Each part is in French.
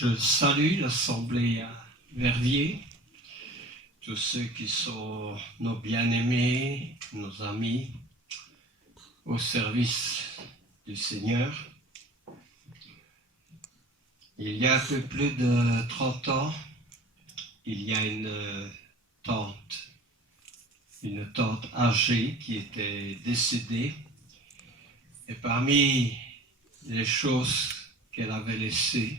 Je salue l'Assemblée à Verviers, tous ceux qui sont nos bien-aimés, nos amis, au service du Seigneur. Il y a un peu plus de 30 ans, il y a une tante âgée qui était décédée. Et parmi les choses qu'elle avait laissées,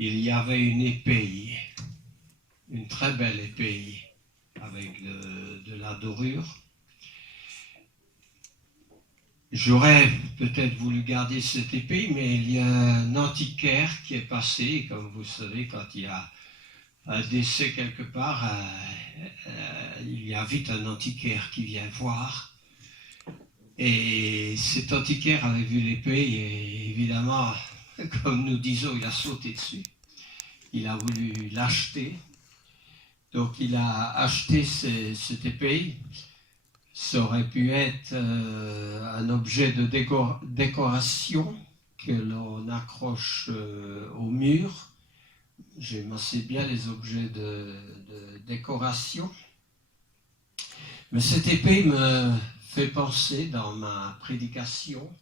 il y avait une épée, une très belle épée avec de la dorure. J'aurais peut-être voulu garder cette épée, mais il y a un antiquaire qui est passé. Comme vous savez, quand il y a un décès quelque part, il y a vite un antiquaire qui vient voir. Et cet antiquaire avait vu l'épée et évidemment, comme nous disons, il a sauté dessus. Il a voulu l'acheter. Donc il a acheté cette épée. Ça aurait pu être un objet de décoration que l'on accroche au mur. J'aime assez bien les objets de décoration. Mais cette épée me fait penser dans ma prédication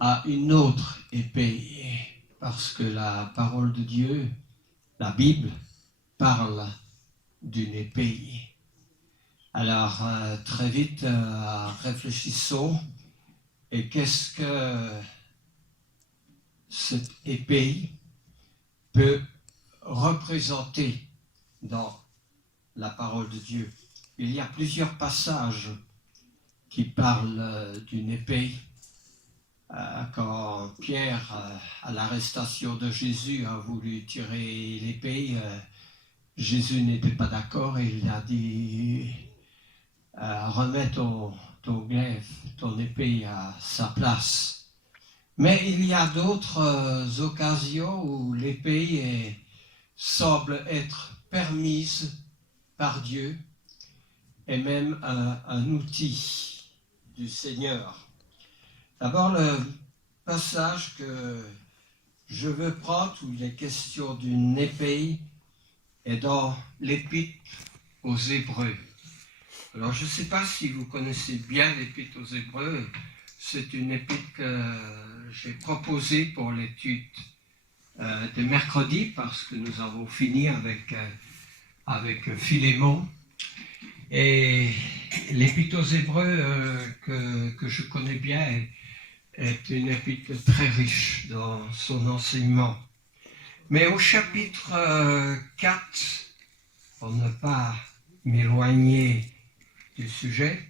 à une autre épée, parce que la parole de Dieu, la Bible, parle d'une épée. Alors, très vite, réfléchissons. Et qu'est-ce que cette épée peut représenter dans la parole de Dieu? Il y a plusieurs passages qui parlent d'une épée. Quand Pierre, à l'arrestation de Jésus, a voulu tirer l'épée, Jésus n'était pas d'accord et il a dit remets ton glaive, ton épée à sa place. Mais il y a d'autres occasions où l'épée semble être permise par Dieu et même un outil du Seigneur. D'abord, le passage que je veux prendre où il est question d'une épée est dans l'Épître aux Hébreux. Alors, je ne sais pas si vous connaissez bien l'Épître aux Hébreux. C'est une épître que j'ai proposée pour l'étude de mercredi parce que nous avons fini avec Philémon. Et l'Épître aux Hébreux que je connais bien est une épître très riche dans son enseignement. Mais au chapitre 4, pour ne pas m'éloigner du sujet,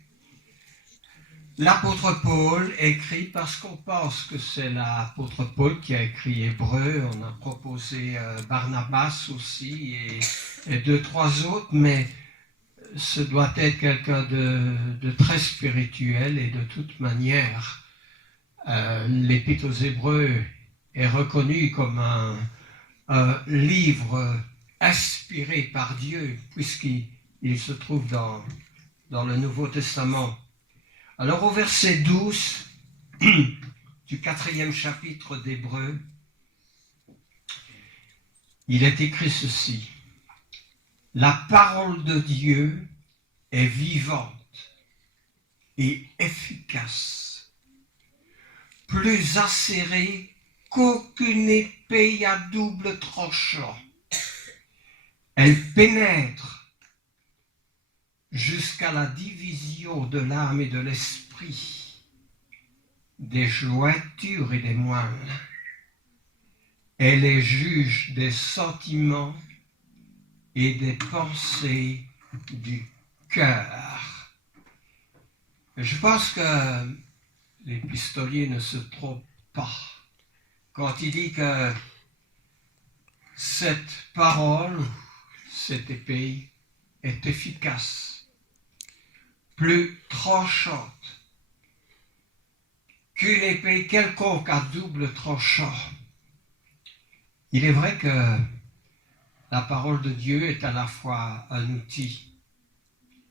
l'apôtre Paul écrit, parce qu'on pense que c'est l'apôtre Paul qui a écrit Hébreu, on a proposé Barnabas aussi et 2-3 autres, mais ce doit être quelqu'un de très spirituel et de toute manière, l'Épître aux Hébreux est reconnu comme un livre inspiré par Dieu, puisqu'il se trouve dans le Nouveau Testament. Alors au verset 12 du 4e chapitre d'Hébreux, il est écrit ceci: la parole de Dieu est vivante et efficace, plus acérée qu'aucune épée à double tranchant. Elle pénètre jusqu'à la division de l'âme et de l'esprit, des jointures et des moelles. Elle est juge des sentiments et des pensées du cœur. Je pense que l'épistolier ne se trompe pas quand il dit que cette parole, cette épée, est efficace, plus tranchante qu'une épée quelconque à double tranchant. Il est vrai que la parole de Dieu est à la fois un outil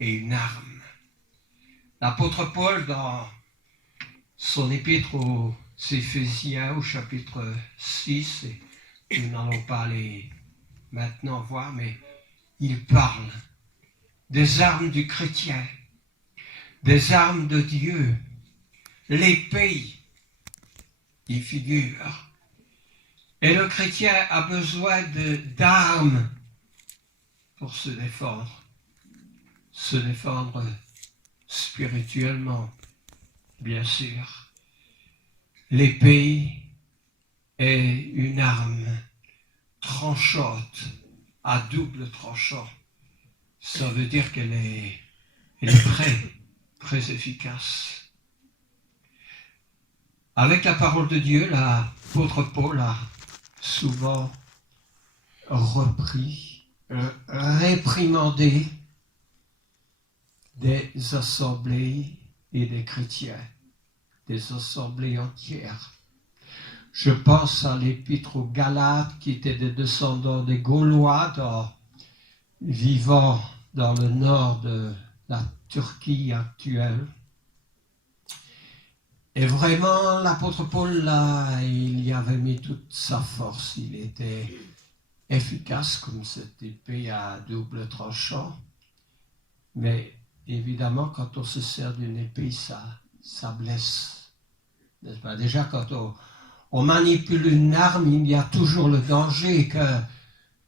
et une arme. L'apôtre Paul, dans son épître aux Éphésiens, au chapitre 6 et nous n'allons pas les maintenant voir, mais il parle des armes du chrétien, des armes de Dieu, l'épée y figure. Et le chrétien a besoin d'armes pour se défendre spirituellement, bien sûr. L'épée est une arme tranchante, à double tranchant. Ça veut dire qu'elle est très efficace. Avec la parole de Dieu, l'apôtre Paul a souvent réprimandé des assemblées et des chrétiens, des assemblées entières. Je pense à l'épître aux Galates, qui étaient des descendants des Gaulois, vivant dans le nord de la Turquie actuelle. Et vraiment, l'apôtre Paul, là, il y avait mis toute sa force. Il était efficace comme cette épée à double tranchant. Mais évidemment, quand on se sert d'une épée, ça blesse. N'est-ce pas? Déjà, quand on manipule une arme, il y a toujours le danger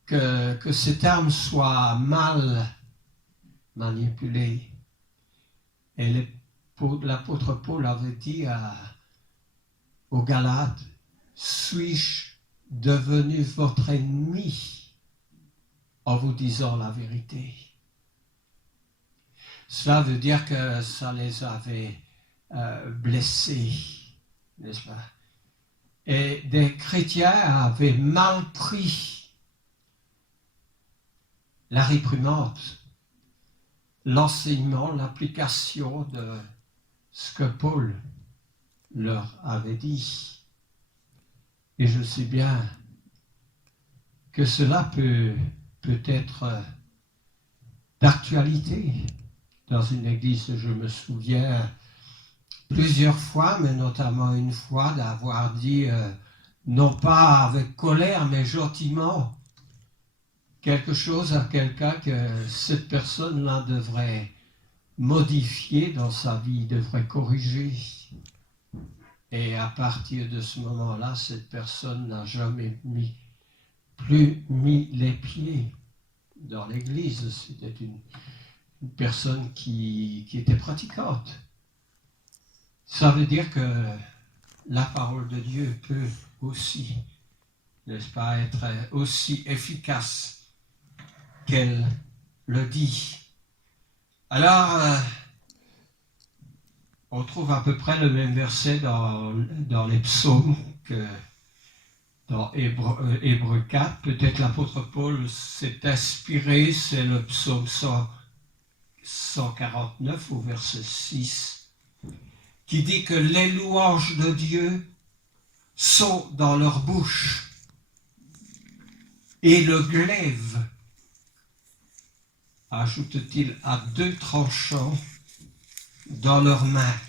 que cette arme soit mal manipulée. Et l'apôtre Paul avait dit aux Galates, « Suis-je devenu votre ennemi en vous disant la vérité ?» Cela veut dire que ça les avait blessés, n'est-ce pas? Et des chrétiens avaient mal pris la réprimande, l'enseignement, l'application de ce que Paul leur avait dit. Et je sais bien que cela peut être d'actualité dans une église. Je me souviens plusieurs fois, mais notamment une fois, d'avoir dit, non pas avec colère, mais gentiment, quelque chose à quelqu'un que cette personne-là devrait modifier dans sa vie, devrait corriger. Et à partir de ce moment-là, cette personne n'a jamais plus mis les pieds dans l'église. C'était une personne qui était pratiquante. Ça veut dire que la parole de Dieu peut aussi, n'est-ce pas, être aussi efficace qu'elle le dit. Alors, on trouve à peu près le même verset dans les psaumes que dans Hébreux 4. Peut-être l'apôtre Paul s'est inspiré, c'est le psaume 149 au verset 6, qui dit que les louanges de Dieu sont dans leur bouche et le glaive, ajoute-t-il, à deux tranchants dans leurs mains.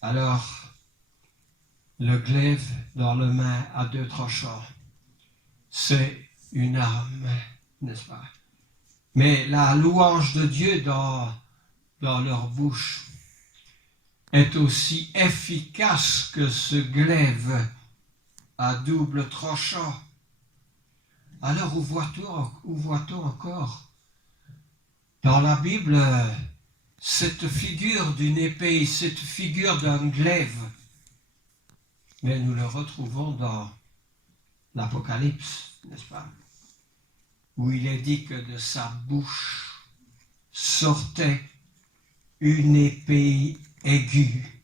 Alors, le glaive dans les mains à deux tranchants, c'est une arme, n'est-ce pas? Mais la louange de Dieu dans leur bouche est aussi efficace que ce glaive à double tranchant. Alors, où voit-on encore dans la Bible cette figure d'une épée, cette figure d'un glaive? Mais nous le retrouvons dans l'Apocalypse, n'est-ce pas? Où il est dit que de sa bouche sortait une épée aiguë.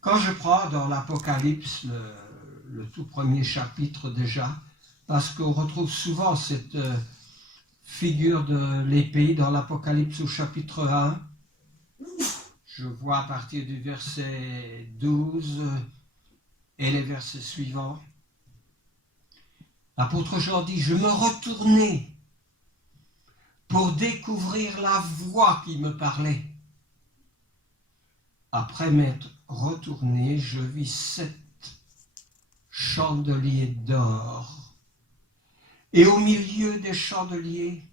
Quand je prends dans l'Apocalypse, le tout premier chapitre déjà, parce qu'on retrouve souvent cette figure de l'épée dans l'Apocalypse au chapitre 1, je vois à partir du verset 12 et les versets suivants, l'apôtre Jean dit, « Je me retournai pour découvrir la voix qui me parlait. Après m'être retourné, je vis 7 chandeliers d'or. Et au milieu des chandeliers,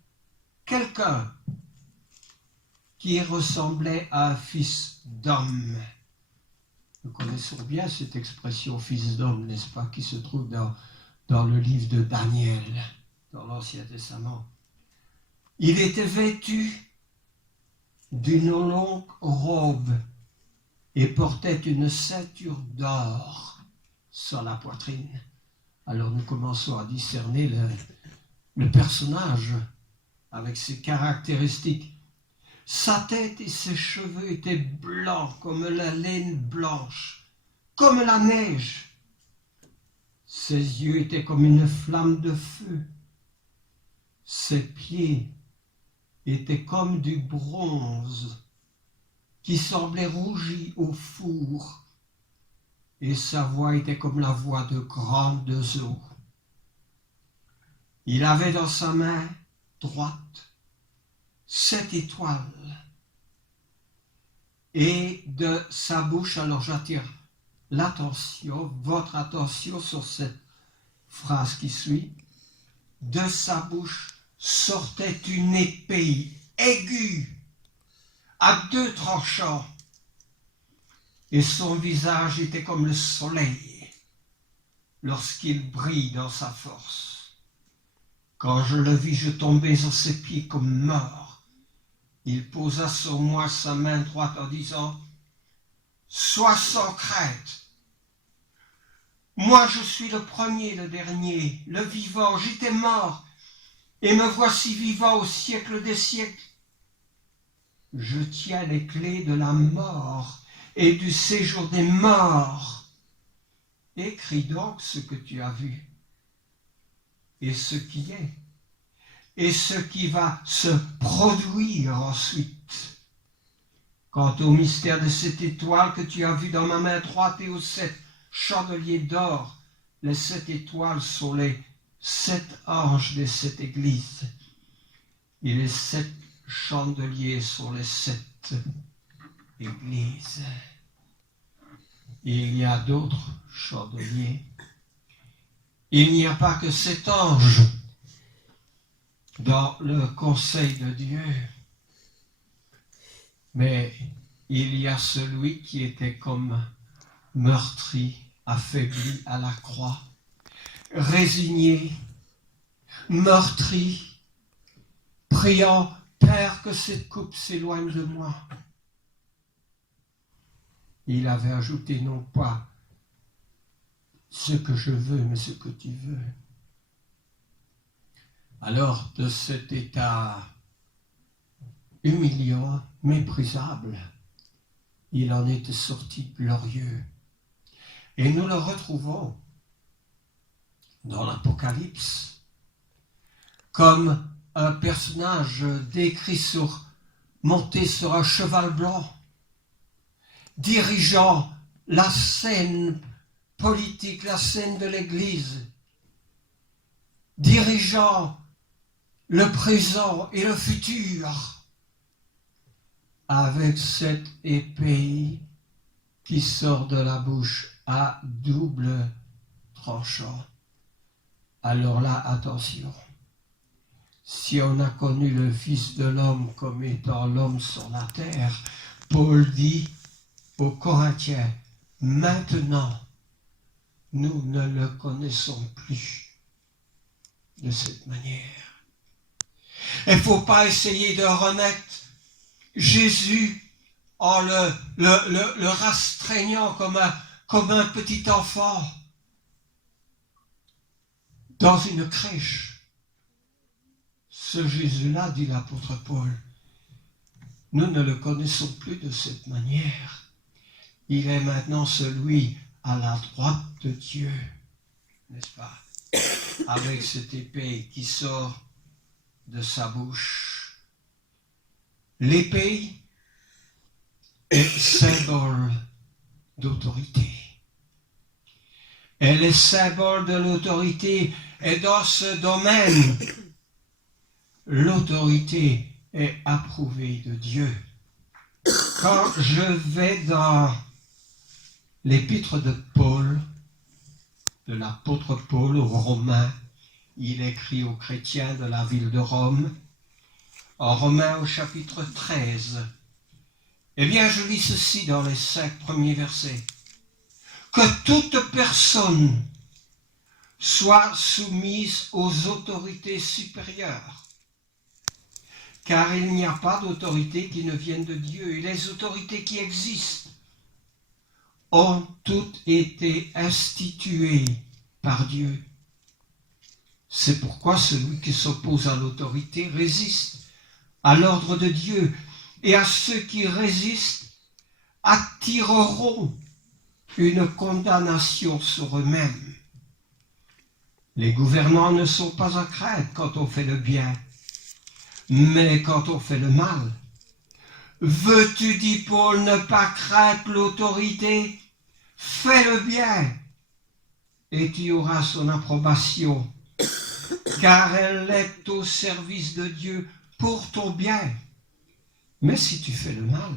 quelqu'un qui ressemblait à un fils d'homme. Nous connaissons bien cette expression fils d'homme, n'est-ce pas, qui se trouve dans le livre de Daniel, dans l'Ancien Testament. Il était vêtu d'une longue robe et portait une ceinture d'or sur la poitrine. Alors nous commençons à discerner le personnage avec ses caractéristiques. Sa tête et ses cheveux étaient blancs comme la laine blanche, comme la neige. Ses yeux étaient comme une flamme de feu. Ses pieds étaient comme du bronze qui semblait rougi au four, et sa voix était comme la voix de grandes eaux. Il avait dans sa main droite 7 étoiles, et de sa bouche, alors j'attire votre attention sur cette phrase qui suit, de sa bouche sortait une épée aiguë à 2 tranchants, et son visage était comme le soleil lorsqu'il brille dans sa force. Quand je le vis, je tombai sur ses pieds comme mort. Il posa sur moi sa main droite en disant « Sois sans crainte. Moi je suis le premier, le dernier, le vivant. J'étais mort et me voici vivant au siècle des siècles. Je tiens les clés de la mort et du séjour des morts. Écris donc ce que tu as vu et ce qui est, et ce qui va se produire ensuite. Quant au mystère de cette étoile que tu as vu dans ma main droite et aux 7 chandeliers d'or, les 7 étoiles sont les 7 anges des 7 églises, et les 7 chandeliers sont les 7 églises. Et il y a d'autres chandeliers. Il n'y a pas que 7 anges dans le conseil de Dieu, mais il y a celui qui était comme meurtri, affaibli à la croix, résigné, meurtri, priant « Père, que cette coupe s'éloigne de moi ». Il avait ajouté non pas ce que je veux, mais ce que tu veux. Alors, de cet état humiliant, méprisable, il en était sorti glorieux. Et nous le retrouvons dans l'Apocalypse comme un personnage décrit monté sur un cheval blanc, dirigeant la scène politique, la scène de l'Église, dirigeant le présent et le futur, avec cette épée qui sort de la bouche à double tranchant. Alors là, attention, si on a connu le Fils de l'homme comme étant l'homme sur la terre, Paul dit aux Corinthiens, maintenant, nous ne le connaissons plus de cette manière. Il ne faut pas essayer de remettre Jésus en le restreignant comme un petit enfant dans une crèche. Ce Jésus-là, dit l'apôtre Paul, nous ne le connaissons plus de cette manière. Il est maintenant celui à la droite de Dieu, n'est-ce pas? Avec cette épée qui sort de sa bouche. L'épée est symbole d'autorité. Elle est symbole de l'autorité. Et dans ce domaine, l'autorité est approuvée de Dieu. Quand je vais dans l'épître de Paul de l'apôtre Paul aux Romains. Il écrit aux chrétiens de la ville de Rome, en Romains au chapitre 13. Eh bien, je lis ceci dans les 5 premiers versets. Que toute personne soit soumise aux autorités supérieures, car il n'y a pas d'autorité qui ne vienne de Dieu, et les autorités qui existent ont toutes été instituées par Dieu. C'est pourquoi celui qui s'oppose à l'autorité résiste à l'ordre de Dieu, et à ceux qui résistent attireront une condamnation sur eux-mêmes. Les gouvernants ne sont pas à craindre quand on fait le bien, mais quand on fait le mal. Veux-tu, dit Paul, ne pas craindre l'autorité? Fais le bien, et tu auras son approbation, car elle est au service de Dieu pour ton bien. Mais si tu fais le mal,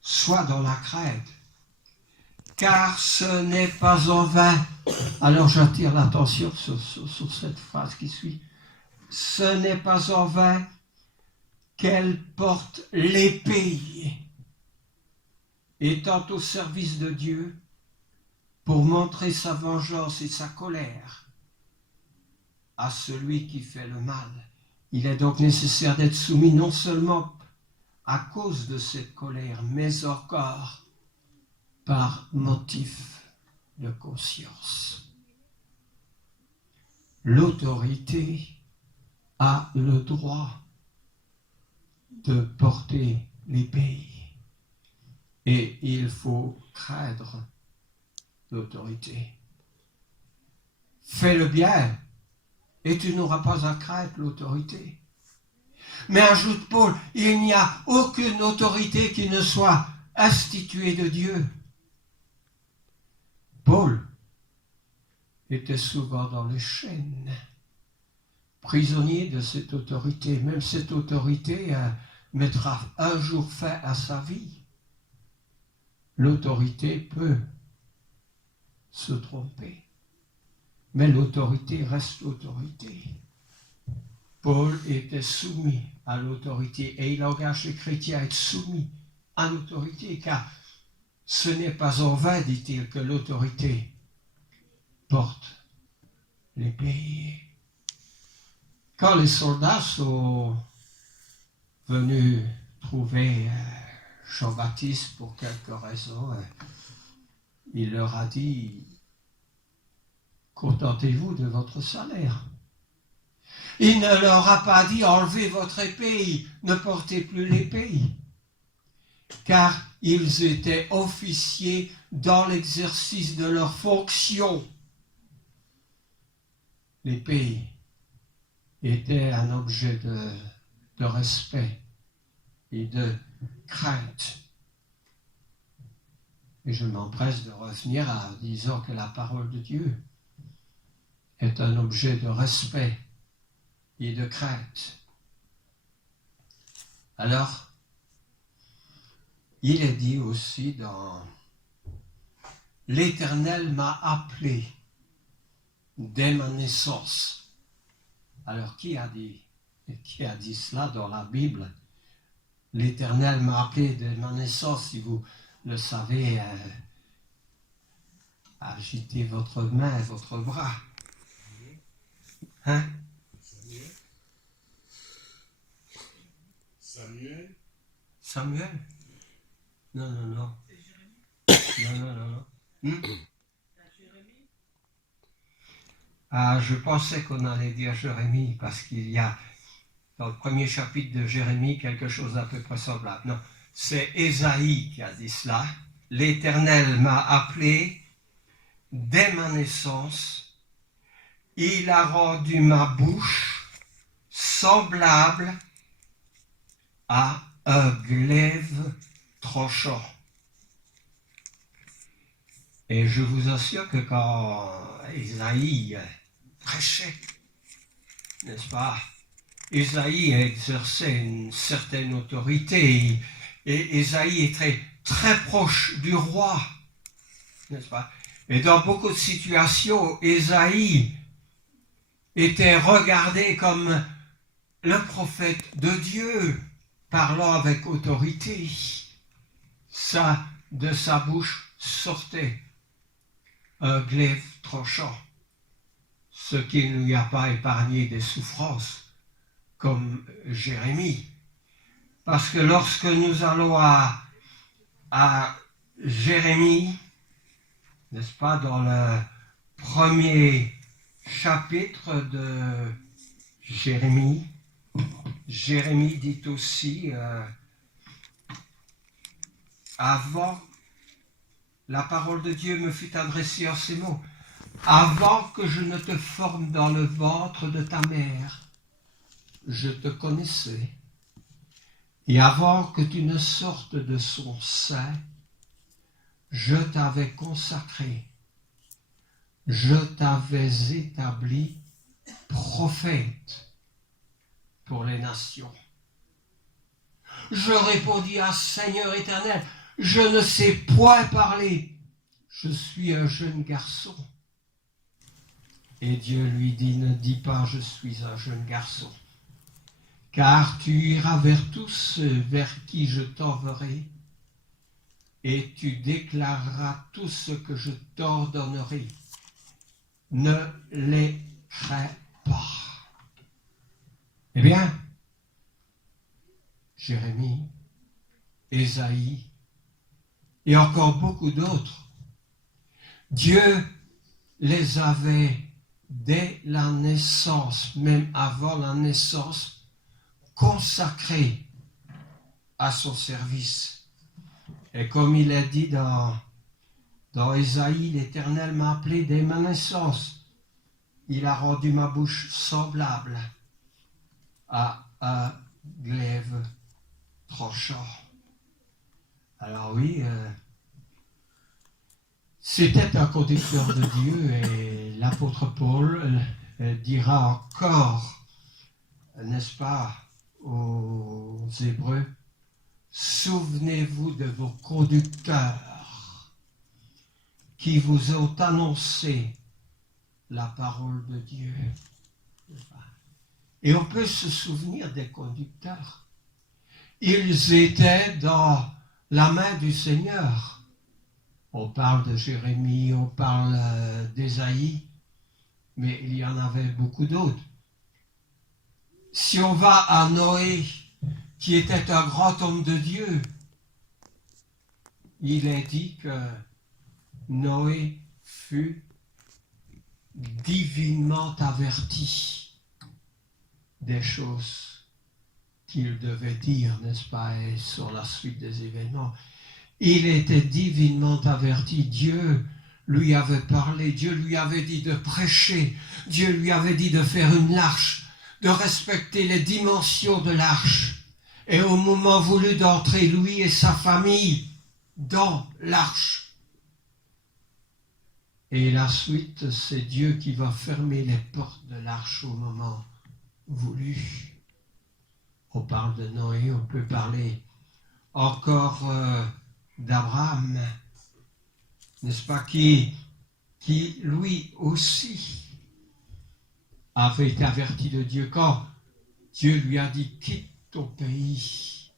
sois dans la crainte, car ce n'est pas en vain. Alors j'attire l'attention sur cette phrase qui suit. Ce n'est pas en vain qu'elle porte l'épée, étant au service de Dieu pour montrer sa vengeance et sa colère à celui qui fait le mal. Il est donc nécessaire d'être soumis non seulement à cause de cette colère, mais encore par motif de conscience. L'autorité a le droit de porter l'épée, et il faut craindre l'autorité. Fais le bien, et tu n'auras pas à craindre l'autorité. Mais ajoute Paul, il n'y a aucune autorité qui ne soit instituée de Dieu. Paul était souvent dans les chaînes, prisonnier de cette autorité. Même cette autorité mettra un jour fin à sa vie. L'autorité peut se tromper, mais l'autorité reste autorité. Paul était soumis à l'autorité et il engage les chrétiens à être soumis à l'autorité, car ce n'est pas en vain, dit-il, que l'autorité porte l'épée. Quand les soldats sont venus trouver Jean-Baptiste pour quelque raison, il leur a dit « Contentez-vous de votre salaire ». Il ne leur a pas dit « Enlevez votre épée, ne portez plus l'épée », car ils étaient officiers dans l'exercice de leur fonction. L'épée était un objet de respect et de crainte. Et je m'empresse de revenir en disant que la parole de Dieu est un objet de respect et de crainte. Alors, il est dit aussi dans « L'Éternel m'a appelé dès ma naissance ». Alors, qui a dit cela dans la Bible? L'Éternel m'a appelé dès ma naissance. Si vous le savez, agitez votre main, votre bras. Hein? Samuel? Non. Non. Ah, je pensais qu'on allait dire Jérémie, parce qu'il y a dans le premier chapitre de Jérémie quelque chose d'à peu près semblable. Non, c'est Ésaïe qui a dit cela. L'Éternel m'a appelé dès ma naissance. Il a rendu ma bouche semblable à un glaive tranchant. Et je vous assure que quand Ésaïe prêchait, n'est-ce pas, Ésaïe exerçait une certaine autorité, et Ésaïe est très, très proche du roi, n'est-ce pas? Et dans beaucoup de situations, Ésaïe était regardé comme le prophète de Dieu, parlant avec autorité. De sa bouche sortait un glaive tranchant, ce qui ne lui a pas épargné des souffrances, comme Jérémie. Parce que lorsque nous allons à Jérémie, n'est-ce pas, dans le premier chapitre de Jérémie, Jérémie dit aussi, avant, la parole de Dieu me fut adressée en ces mots, avant que je ne te forme dans le ventre de ta mère, je te connaissais. Et avant que tu ne sortes de son sein, je t'avais consacré, je t'avais établi prophète pour les nations. Je répondis à Seigneur éternel, je ne sais point parler, je suis un jeune garçon. Et Dieu lui dit, ne dis pas je suis un jeune garçon, car tu iras vers tous ceux vers qui je t'enverrai, et tu déclareras tout ce que je t'ordonnerai. Ne les crains pas. Eh bien, Jérémie, Ésaïe et encore beaucoup d'autres, Dieu les avait dès la naissance, même avant la naissance, consacrés à son service. Et comme il est dit dans Ésaïe, l'Éternel m'a appelé dès ma naissance. Il a rendu ma bouche semblable à un glaive tranchant. Alors oui, c'était un conducteur de Dieu et l'apôtre Paul dira encore, n'est-ce pas, aux Hébreux, souvenez-vous de vos conducteurs qui vous ont annoncé la parole de Dieu. Et on peut se souvenir des conducteurs. Ils étaient dans la main du Seigneur. On parle de Jérémie, on parle d'Ésaïe, mais il y en avait beaucoup d'autres. Si on va à Noé, qui était un grand homme de Dieu, il est dit que Noé fut divinement averti des choses qu'il devait dire, n'est-ce pas, et sur la suite des événements. Il était divinement averti. Dieu lui avait parlé, Dieu lui avait dit de prêcher, Dieu lui avait dit de faire une arche, de respecter les dimensions de l'arche. Et au moment voulu d'entrer, lui et sa famille, dans l'arche. Et la suite, c'est Dieu qui va fermer les portes de l'arche au moment voulu. On parle de Noé, on peut parler encore d'Abraham, n'est-ce pas, qui lui aussi avait été averti de Dieu quand Dieu lui a dit, quitte ton pays,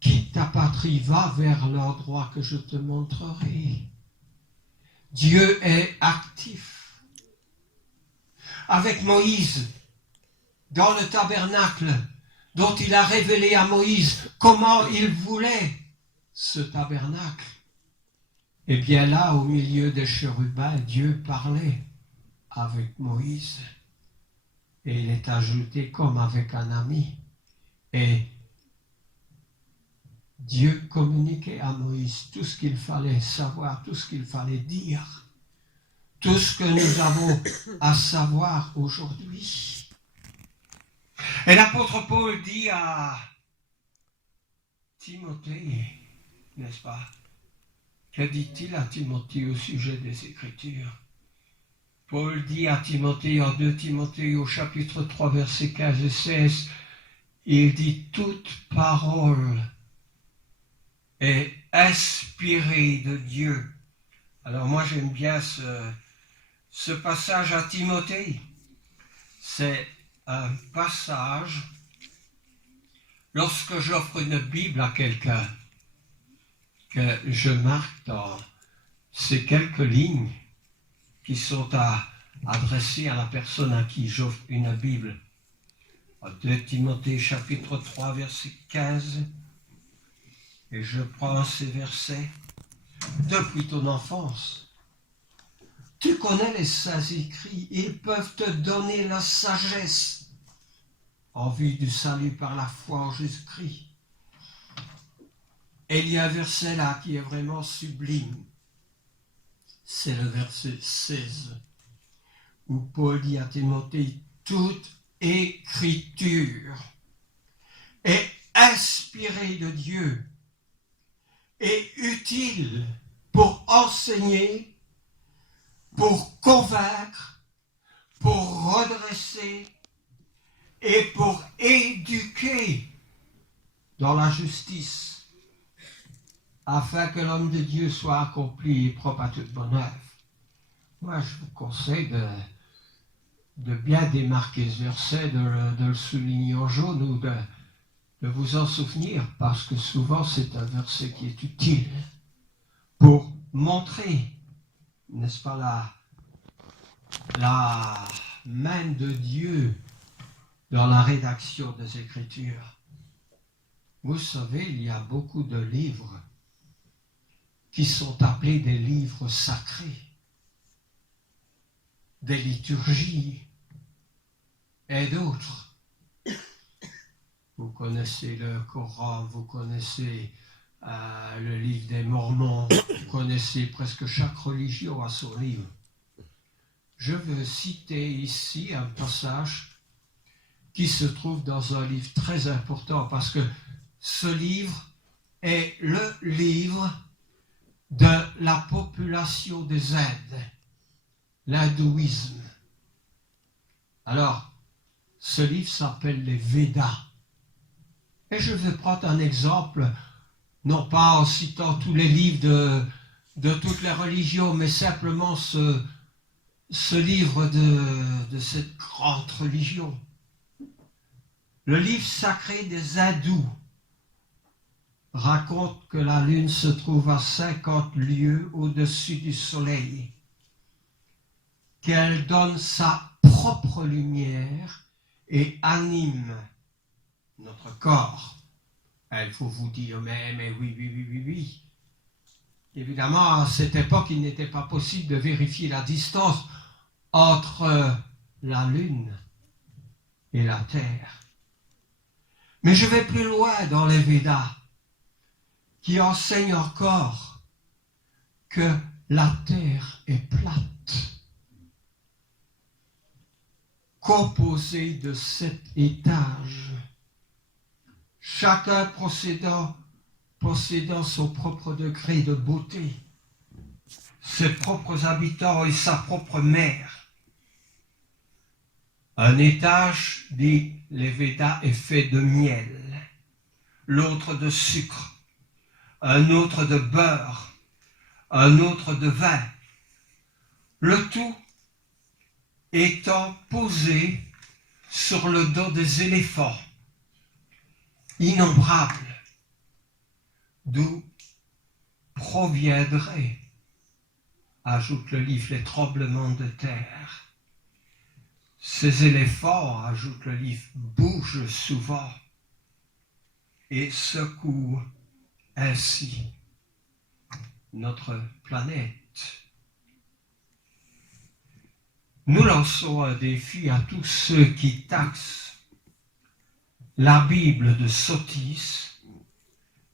quitte ta patrie, va vers l'endroit que je te montrerai. Dieu est actif. Avec Moïse, dans le tabernacle, dont il a révélé à Moïse comment il voulait ce tabernacle. Et bien là, au milieu des chérubins, Dieu parlait avec Moïse. Et il est ajouté comme avec un ami. Et Dieu communiquait à Moïse tout ce qu'il fallait savoir, tout ce qu'il fallait dire, tout ce que nous avons à savoir aujourd'hui. Et l'apôtre Paul dit à Timothée, n'est-ce pas? Que dit-il à Timothée au sujet des Écritures? Paul dit à Timothée, en 2 Timothée au chapitre 3, versets 15 et 16, il dit « Toute parole est inspirée de Dieu Alors moi j'aime bien ce passage à Timothée. C'est un passage, lorsque j'offre une Bible à quelqu'un, que je marque dans ces quelques lignes qui sont adressées à la personne à qui j'offre une Bible. 2 Timothée chapitre 3 verset 15, et je prends ces versets. Depuis ton enfance, tu connais les saints écrits, ils peuvent te donner la sagesse en vue du salut par la foi en Jésus-Christ. Et il y a un verset là qui est vraiment sublime. C'est le verset 16, où Paul dit à Timothée, toute écriture est inspirée de Dieu et utile pour enseigner, pour convaincre, pour redresser et pour éduquer dans la justice, afin que l'homme de Dieu soit accompli et propre à toute bonne œuvre. Moi, je vous conseille de bien démarquer ce verset, de le souligner en jaune ou de vous en souvenir, parce que souvent c'est un verset qui est utile pour montrer, n'est-ce pas, la main de Dieu dans la rédaction des Écritures. Vous savez, il y a beaucoup de livres qui sont appelés des livres sacrés, des liturgies et d'autres. Vous connaissez le Coran, vous connaissez le livre des Mormons, vous connaissez presque chaque religion à son livre. Je veux citer ici un passage qui se trouve dans un livre très important, parce que ce livre est le livre de la population des Indes, l'hindouisme. Alors, ce livre s'appelle les Védas. Et je vais prendre un exemple, non pas en citant tous les livres de toutes les religions, mais simplement ce livre de cette grande religion. Le livre sacré des hindous raconte que la lune se trouve à 50 lieues au-dessus du soleil, qu'elle donne sa propre lumière et anime notre corps. Il faut vous dire, mais oui. Évidemment, à cette époque, il n'était pas possible de vérifier la distance entre la Lune et la Terre. Mais je vais plus loin dans les Védas, qui enseignent encore que la Terre est plate, composée de 7 étages, chacun possédant son propre degré de beauté, ses propres habitants et sa propre mer. Un étage, dit les Védas, est fait de miel, l'autre de sucre, un autre de beurre, un autre de vin, le tout étant posé sur le dos des éléphants, innombrables, d'où proviendraient, ajoute le livre, les tremblements de terre. Ces éléphants, ajoute le livre, bougent souvent et secouent ainsi notre planète. Nous lançons un défi à tous ceux qui taxent la Bible de sottise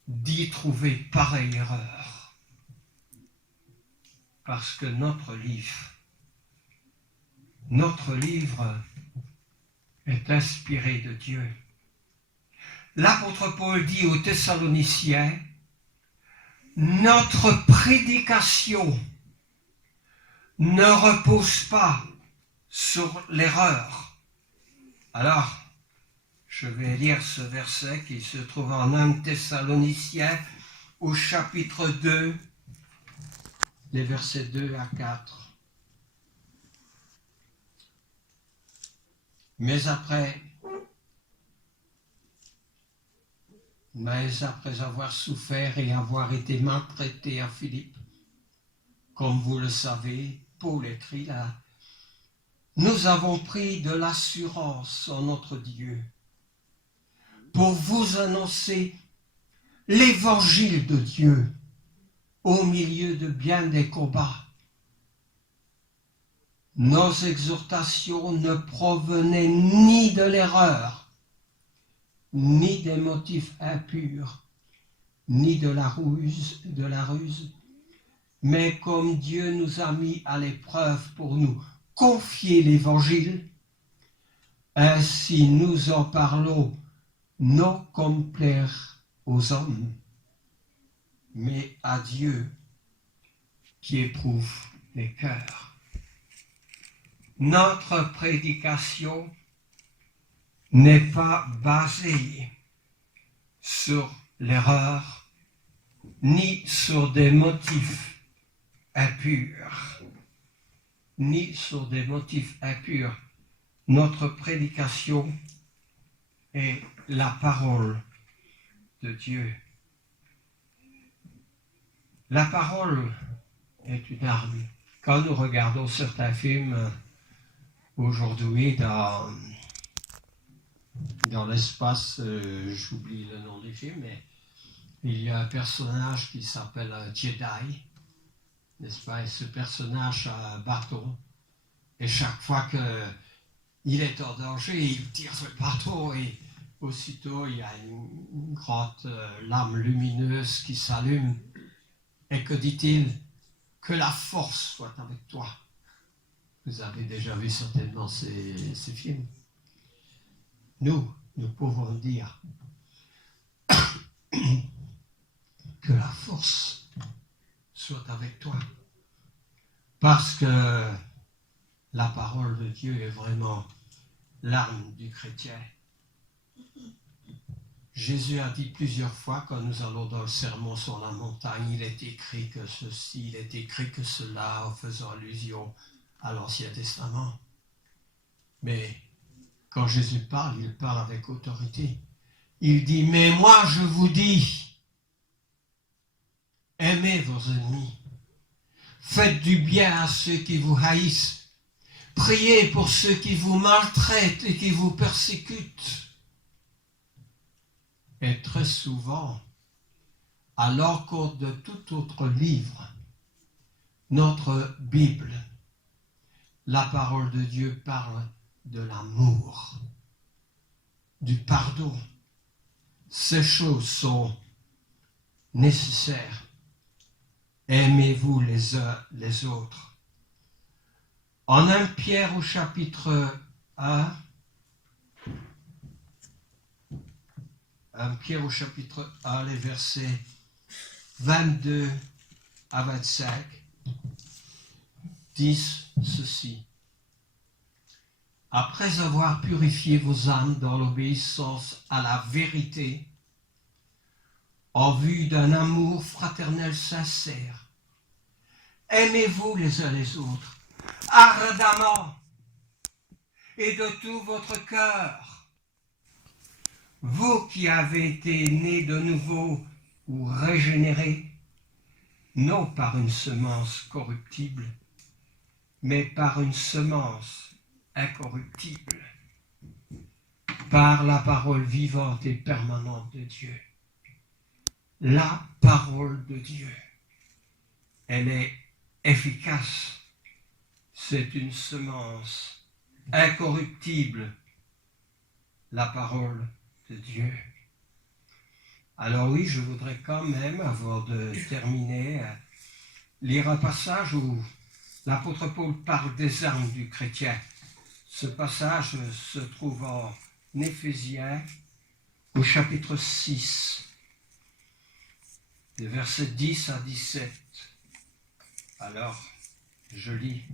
d'y trouver pareille erreur. Parce que notre livre est inspiré de Dieu. L'apôtre Paul dit aux Thessaloniciens, notre prédication ne repose pas sur l'erreur. Alors, je vais lire ce verset qui se trouve en 1 Thessaloniciens au chapitre 2 les versets 2 à 4. Mais après avoir souffert et avoir été maltraité à Philippe, comme vous le savez, Paul écrit là, nous avons pris de l'assurance en notre Dieu pour vous annoncer l'évangile de Dieu au milieu de bien des combats. Nos exhortations ne provenaient ni de l'erreur, ni des motifs impurs, ni de la ruse, mais comme Dieu nous a mis à l'épreuve pour nous confier l'évangile, ainsi nous en parlons non comme plaire aux hommes, mais à Dieu qui éprouve les cœurs. Notre prédication n'est pas basée sur l'erreur, ni sur des motifs impurs, Notre prédication est la parole de Dieu. La parole est une arme. Quand nous regardons certains films aujourd'hui dans l'espace, j'oublie le nom du film, mais il y a un personnage qui s'appelle Jedi, n'est-ce pas? Et ce personnage a un bâton, et chaque fois qu'il est en danger, il tire sur le bâton, et aussitôt il y a une grande lame lumineuse qui s'allume. Et que dit-il? Que la force soit avec toi. Vous avez déjà vu certainement ces films. Nous pouvons dire que la force soit avec toi. Parce que la parole de Dieu est vraiment l'arme du chrétien. Jésus a dit plusieurs fois, quand nous allons dans le sermon sur la montagne, il est écrit que ceci, il est écrit que cela, en faisant allusion à l'Ancien Testament. Mais quand Jésus parle, il parle avec autorité. Il dit, mais moi je vous dis, aimez vos ennemis, faites du bien à ceux qui vous haïssent, priez pour ceux qui vous maltraitent et qui vous persécutent. Et très souvent, à l'encontre de tout autre livre, notre Bible, la parole de Dieu parle de l'amour, du pardon. Ces choses sont nécessaires. Aimez-vous les uns les autres. En 1 Pierre au chapitre 1, 1 Pierre au chapitre 1, les versets 22 à 25, disent ceci. Après avoir purifié vos âmes dans l'obéissance à la vérité, en vue d'un amour fraternel sincère, aimez-vous les uns les autres, ardemment et de tout votre cœur. Vous qui avez été nés de nouveau ou régénérés, non par une semence corruptible, mais par une semence incorruptible, par la parole vivante et permanente de Dieu. La parole de Dieu, elle est efficace. C'est une semence incorruptible, la parole de Dieu. Alors oui, je voudrais quand même, avant de terminer, lire un passage où l'apôtre Paul parle des armes du chrétien. Ce passage se trouve en Éphésiens, au chapitre 6, des versets 10 à 17. Alors, je lis.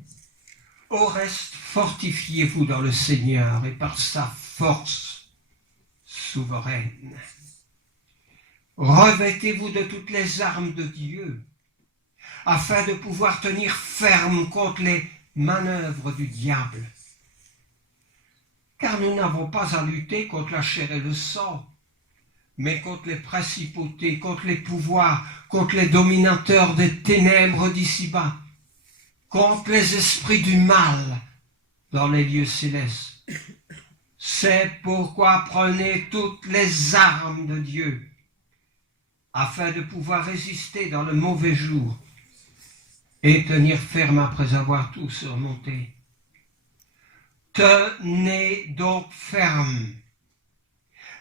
Au reste, fortifiez-vous dans le Seigneur et par sa force souveraine. Revêtez-vous de toutes les armes de Dieu, afin de pouvoir tenir ferme contre les manœuvres du diable. Car nous n'avons pas à lutter contre la chair et le sang, mais contre les principautés, contre les pouvoirs, contre les dominateurs des ténèbres d'ici-bas, contre les esprits du mal dans les lieux célestes. C'est pourquoi prenez toutes les armes de Dieu, afin de pouvoir résister dans le mauvais jour et tenir ferme après avoir tout surmonté. Tenez donc ferme.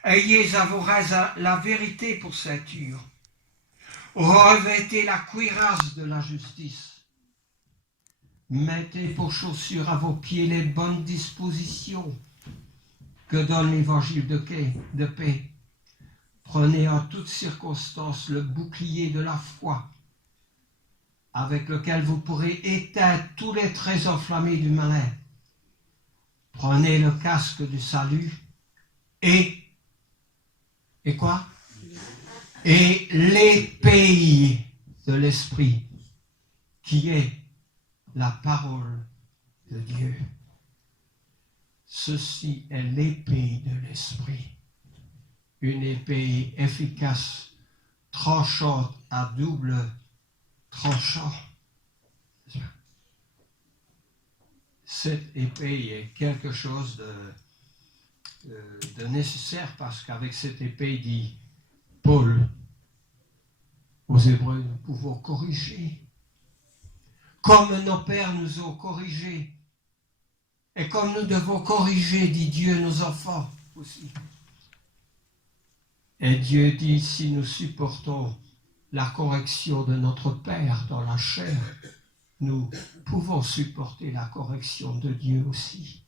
Ayez à vos reins la vérité pour ceinture. Revêtez la cuirasse de la justice. Mettez pour chaussures à vos pieds les bonnes dispositions que donne l'évangile de paix. Prenez en toutes circonstances le bouclier de la foi, avec lequel vous pourrez éteindre tous les traits enflammés du malin. Prenez le casque du salut et quoi? Et l'épée de l'esprit, qui est la parole de Dieu. Ceci est l'épée de l'esprit, une épée efficace, tranchante à double tranchant. Cette épée est quelque chose de nécessaire, parce qu'avec cette épée, dit Paul aux Hébreux, nous pouvons corriger. Comme nos pères nous ont corrigés. Et comme nous devons corriger, dit Dieu, nos enfants aussi. Et Dieu dit, si nous supportons la correction de notre Père dans la chair, nous pouvons supporter la correction de Dieu aussi.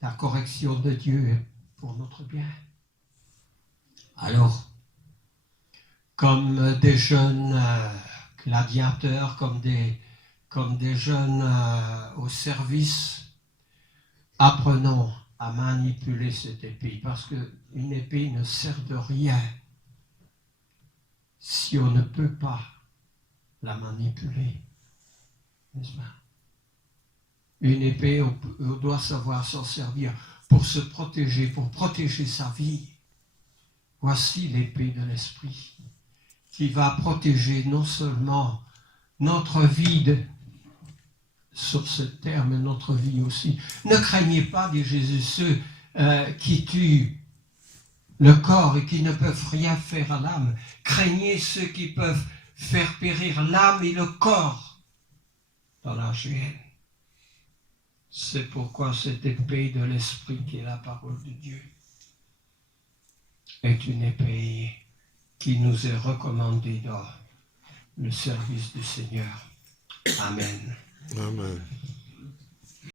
La correction de Dieu est pour notre bien. Alors, comme des jeunes gladiateurs, comme des jeunes au service, apprenons à manipuler cette épée, parce qu'une épée ne sert de rien si on ne peut pas la manipuler. N'est-ce pas? Une épée, on doit savoir s'en servir pour se protéger, pour protéger sa vie. Voici l'épée de l'esprit qui va protéger non seulement notre vie sur ce terme, notre vie aussi. Ne craignez pas, dit Jésus, ceux qui tuent le corps et qui ne peuvent rien faire à l'âme. Craignez ceux qui peuvent faire périr l'âme et le corps dans la géhenne. C'est pourquoi cette épée de l'esprit, qui est la parole de Dieu, est une épée qui nous est recommandée dans le service du Seigneur. Amen. Amen.